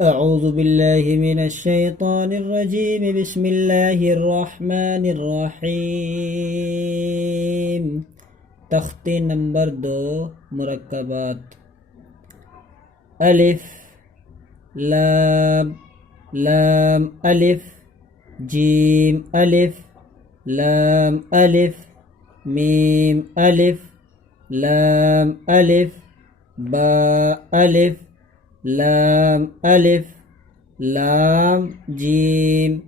أعوذ بالله من الشيطان الرجيم بسم الله الرحمن الرحيم تختی نمبر 2 مرکبات الف لام لام الف جیم الف لام الف میم الف لام الف با الف لام الف لام جیم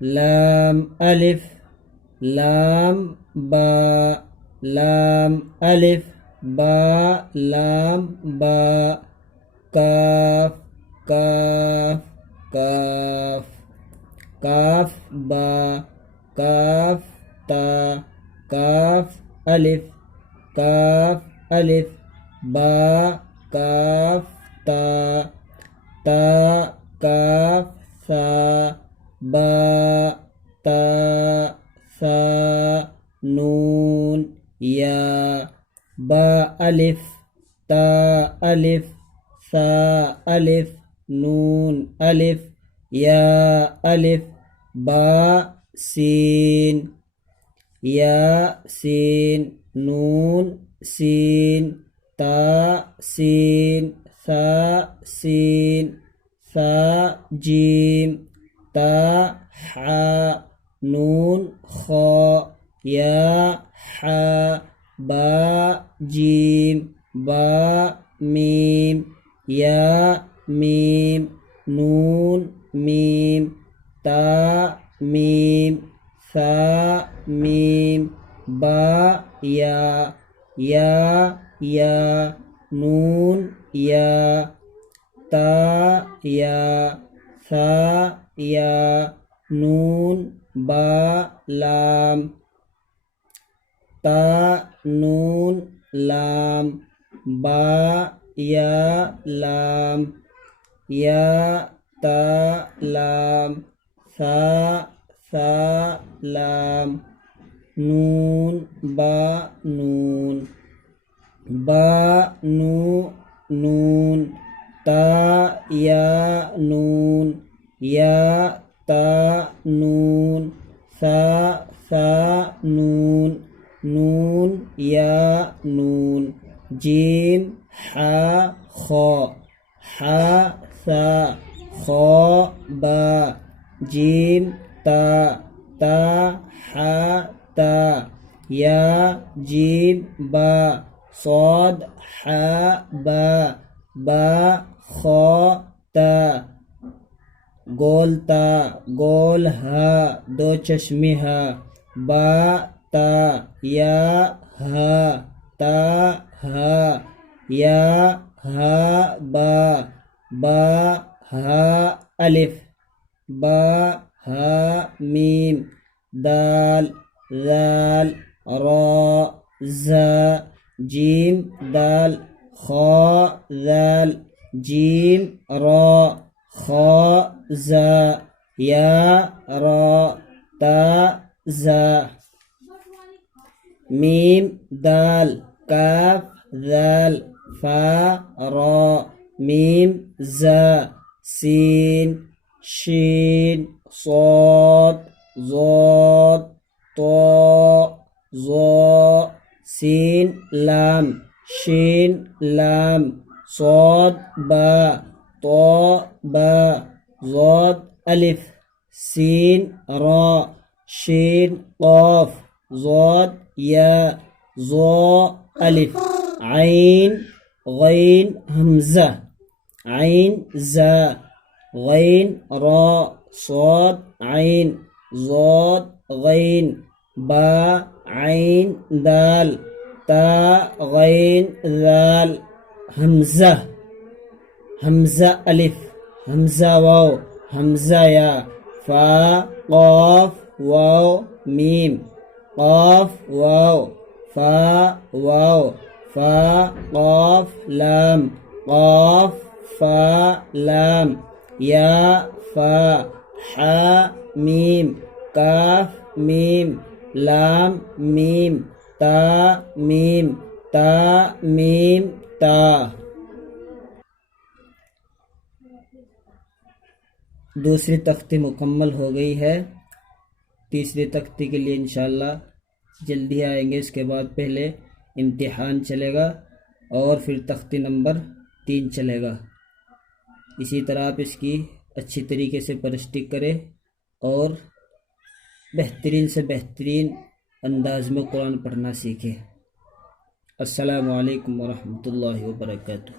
لام الف لام با لام الف با لام با کاف کاف کاف کاف با کاف تا کاف الف کاف الف با کاف تا تا کاف ثا با تا ثا نون یا با الف تا الف ثا الف نون الف یا الف با سین یا سین نون سین تا سین ثا سین ثا جیم تا حا نون خا یا حا با جیم با میم یا میم نون میم تا میم ثا میم با یا یا نون یا تا یا ثا یا نون با لام تا نون لام با یا لام یا تا لام ثا ثا لام نون با نون با نو نون تا یا نون یا تا نون ثا ثا نون نون یا نون جیم حا خا حا ثا خا با جیم تا تا حا تا یا جیم با صاد حا با با خا تا گول ہا دو چشمی ہا با تا یا ہا تا ہا یا ہا با با ہا الف با ہا میم دال ذال را زا جیم دال خا ذال جیم را خا زا یا را تا زا میم دال کاف ذال فا را میم زا سین شین صاد ضاد طاء ظاء سین لام شین لام صاد با طاء با ضاد الف سین را شین قاف ضاد یا ظاء الف عین غین حمزہ عین زا غین را صاد عین ضاد غین با عین دال تا غین ذال حمزہ حمزہ الف حمزہ واو حمزہ یا فا قاف واو میم قاف واو فا واو فا قاف لام قاف فا لام یا فا حا میم کاف میم لام میم تا میم تا میم تا دوسری تختی مکمل ہو گئی ہے، تیسری تختی کے لیے انشاءاللہ جلدی آئیں گے۔ اس کے بعد پہلے امتحان چلے گا اور پھر تختی نمبر 3 چلے گا۔ اسی طرح آپ اس کی اچھی طریقے سے پرسٹک کریں اور بہترین سے بہترین انداز میں قرآن پڑھنا سیکھیں۔ السلام علیکم ورحمۃ اللہ وبرکاتہ۔